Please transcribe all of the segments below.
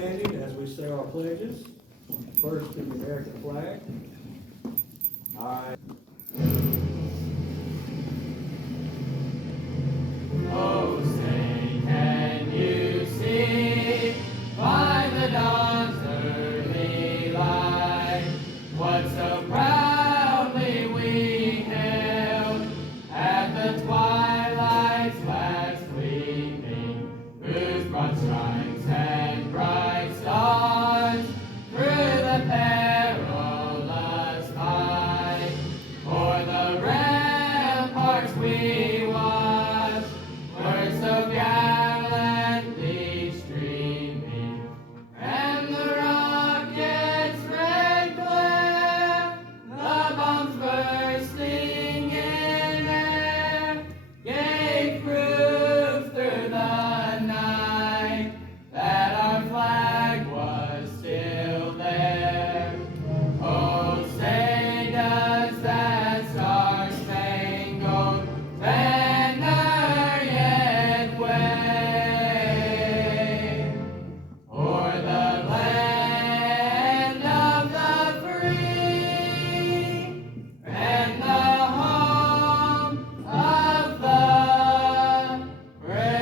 standing as we say our pledges. First, to the American flag. I. Oh, say, can you see by the dawn's early light what so proudly we hailed at the twilight's last gleaming, whose broad stripes and bright stars through the perilous fight o'er the ramparts we watched were so gallantly streaming, and the rocket's red glare, the bombs bursting in air, gave proof through the night that our flag was still there. Oh, say does that star-spangled banner yet wave o'er the land of the free and the home of the brave?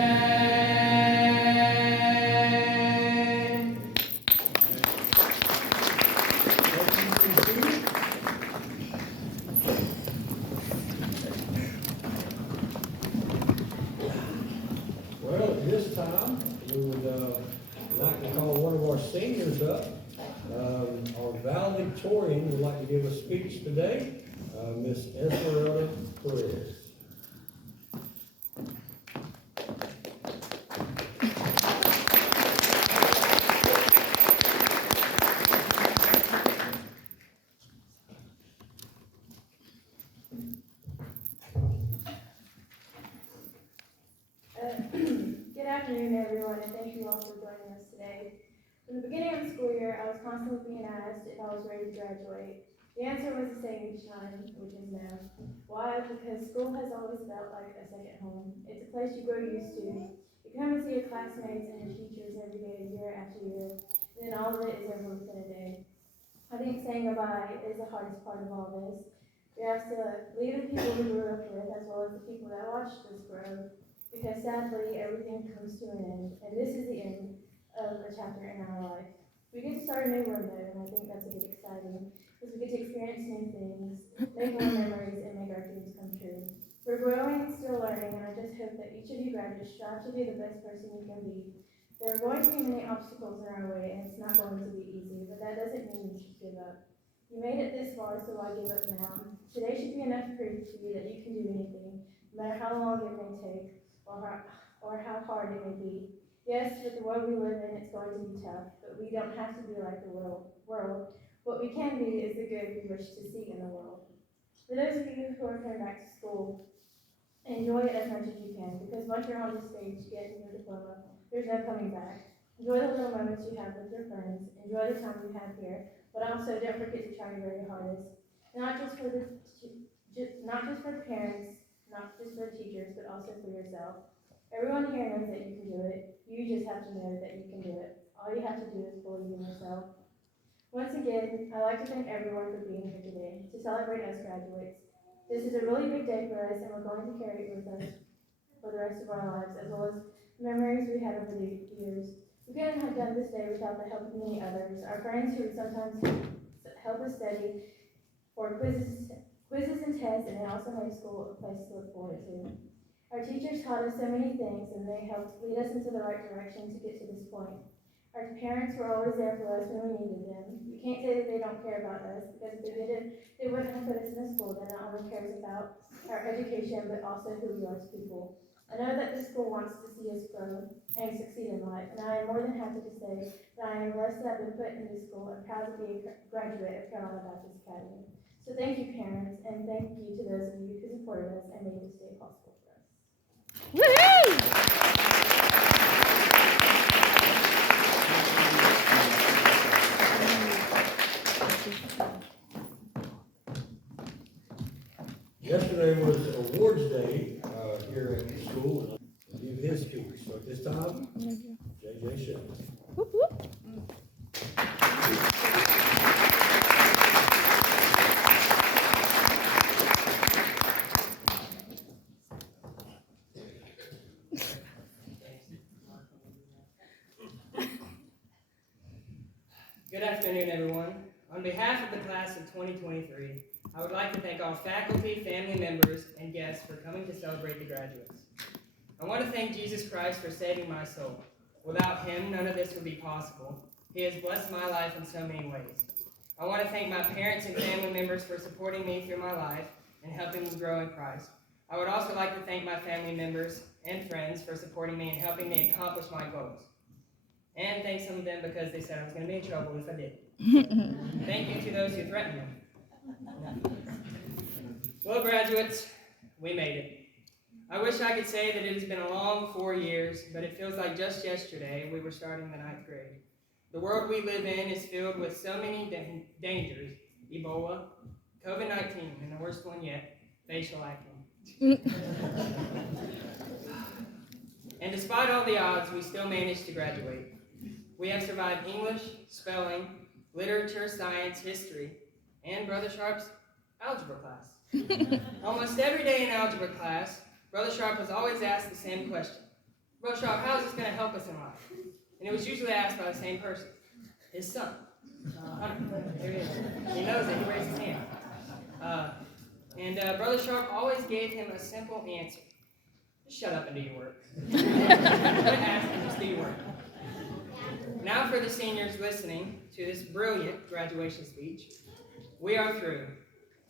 Well, at this time, we would like to call one of our seniors up. Our valedictorian would like to give a speech today, Miss Esmeralda Perez. Good afternoon, everyone, and thank you all for joining us today. From the beginning of the school year, I was constantly being asked if I was ready to graduate. The answer was the same each time, which is no. Why? Because school has always felt like a second home. It's a place you grow used to. You come and see your classmates and your teachers every day, year after year, and then all of it is over within a day. I think saying goodbye is the hardest part of all this. We have to leave the people we grew up with, as well as the people that watched us grow, because sadly, everything comes to an end, and this is the end of a chapter in our life. We get to start a new one though, and I think that's a bit exciting, because we get to experience new things, make more memories, and make our dreams come true. We're growing and still learning, and I just hope that each of you graduates strive to be the best person you can be. There are going to be many obstacles in our way, and it's not going to be easy, but that doesn't mean you should give up. You made it this far, so why give up now? Today should be enough proof to you that you can do anything, no matter how long it may take, or how hard it may be. Yes, with the world we live in, it's going to be tough, but we don't have to be like the world. What we can be is the good we wish to see in the world. For those of you who are coming back to school, enjoy it as much as you can, because once you're on the stage getting your diploma, there's no coming back. Enjoy the little moments you have with your friends, enjoy the time you have here, but also don't forget to try your very hardest. Not just for the parents, not just for the teachers, but also for yourself. Everyone here knows that you can do it. You just have to know that you can do it. All you have to do is believe in yourself. Once again, I'd like to thank everyone for being here today to celebrate us graduates. This is a really big day for us, and we're going to carry it with us for the rest of our lives, as well as memories we had over the years. We couldn't have done this day without the help of many others, our friends who would sometimes help us study for quizzes and tests, and they also made school a place to look forward to. Our teachers taught us so many things, and they helped lead us into the right direction to get to this point. Our parents were always there for us when we needed them. We can't say that they don't care about us, because if they didn't, they wouldn't have put us in a school that not only cares about our education, but also who we are as people. I know that this school wants to see us grow and succeed in life, and I am more than happy to say that I am blessed to have been put in this school and proud to be a graduate of Carolina Baptist Academy. So thank you, parents, and thank you to those of you who supported us and made this day possible for us. Woohoo! Yesterday was awards day here at the school, and I'll give his speech. So at this time, J.J. Shepard. Whoop, whoop. Good afternoon, everyone. On behalf of the class of 2023, I would like to thank all faculty, family members, and guests for coming to celebrate the graduates. I want to thank Jesus Christ for saving my soul. Without him, none of this would be possible. He has blessed my life in so many ways. I want to thank my parents and family members for supporting me through my life and helping me grow in Christ. I would also like to thank my family members and friends for supporting me and helping me accomplish my goals. And thank some of them because they said I was going to be in trouble if I did. Thank you to those who threatened me. Well, graduates, we made it. I wish I could say that it has been a long 4 years, but it feels like just yesterday we were starting the 9th grade. The world we live in is filled with so many dangers: Ebola, COVID-19, and the worst one yet, facial acne. And despite all the odds, we still managed to graduate. We have survived English, spelling, literature, science, history, and Brother Sharp's algebra class. Almost every day in algebra class, Brother Sharp was always asked the same question. Brother Sharp, how is this going to help us in life? And it was usually asked by the same person, his son. There he is. He knows it. He raised his hand. Brother Sharp always gave him a simple answer. Just shut up and do your work. Quit asking, just do your work. Now for the seniors listening to this brilliant graduation speech, we are through.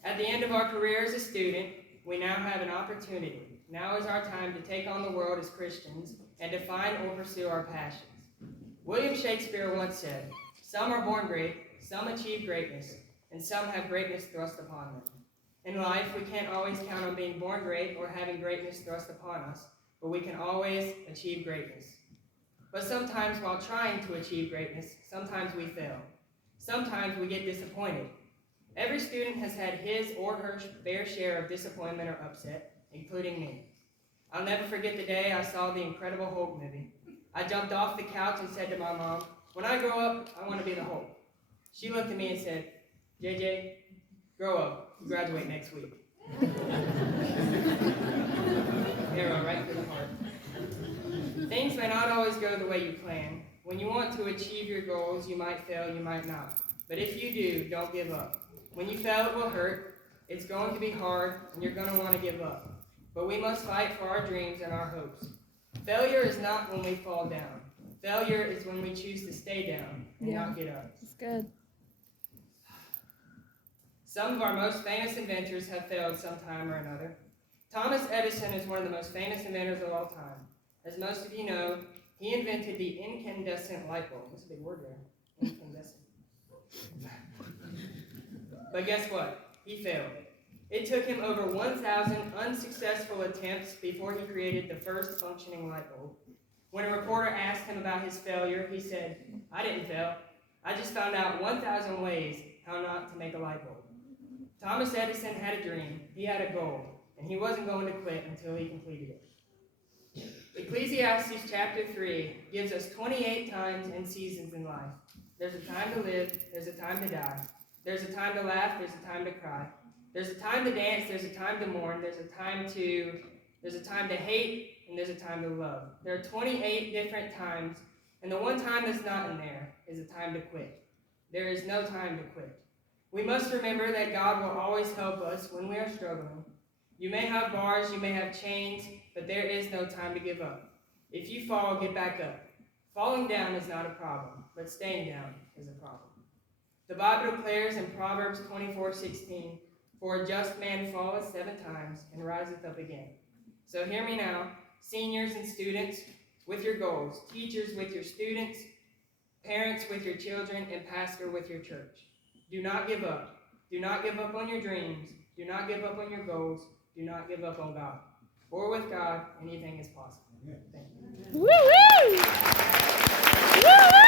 At the end of our career as a student, we now have an opportunity. Now is our time to take on the world as Christians and to find or pursue our passions. William Shakespeare once said, "Some are born great, some achieve greatness, and some have greatness thrust upon them." In life, we can't always count on being born great or having greatness thrust upon us, but we can always achieve greatness. But sometimes while trying to achieve greatness, sometimes we fail. Sometimes we get disappointed. Every student has had his or her fair share of disappointment or upset, including me. I'll never forget the day I saw the Incredible Hulk movie. I jumped off the couch and said to my mom, "When I grow up, I want to be the Hulk." She looked at me and said, "JJ, grow up. You graduate next week." Arrow right through the heart. Things may not always go the way you plan. When you want to achieve your goals, you might fail, you might not. But if you do, don't give up. When you fail, it will hurt. It's going to be hard, and you're going to want to give up. But we must fight for our dreams and our hopes. Failure is not when we fall down. Failure is when we choose to stay down and not get up. That's good. Some of our most famous inventors have failed sometime or another. Thomas Edison is one of the most famous inventors of all time. As most of you know, he invented the incandescent light bulb. That's a big word there. Incandescent. But guess what? He failed. It took him over 1,000 unsuccessful attempts before he created the first functioning light bulb. When a reporter asked him about his failure, he said, "I didn't fail. I just found out 1,000 ways how not to make a light bulb." Thomas Edison had a dream. He had a goal, and he wasn't going to quit until he completed it. Ecclesiastes chapter 3 gives us 28 times and seasons in life. There's a time to live, there's a time to die. There's a time to laugh, there's a time to cry. There's a time to dance, there's a time to mourn, there's a time to hate, and there's a time to love. There are 28 different times, and the one time that's not in there is a time to quit. There is no time to quit. We must remember that God will always help us when we are struggling. You may have bars, you may have chains, but there is no time to give up. If you fall, get back up. Falling down is not a problem, but staying down is a problem. The Bible declares in Proverbs 24:16, "For a just man falleth 7 times and riseth up again." So hear me now, seniors and students with your goals, teachers with your students, parents with your children, and pastor with your church. Do not give up. Do not give up on your dreams. Do not give up on your goals. Do not give up on God. For with God, anything is possible. Thank you. Woo-woo! Woo-woo!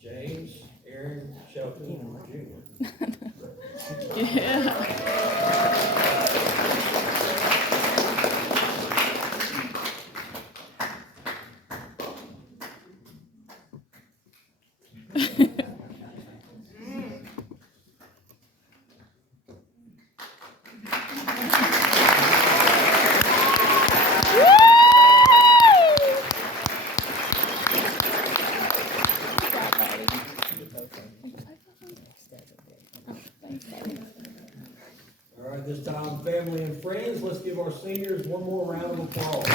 James Aaron Shelton Jr. Yeah. All right, this time, family and friends, let's give our seniors one more round of applause.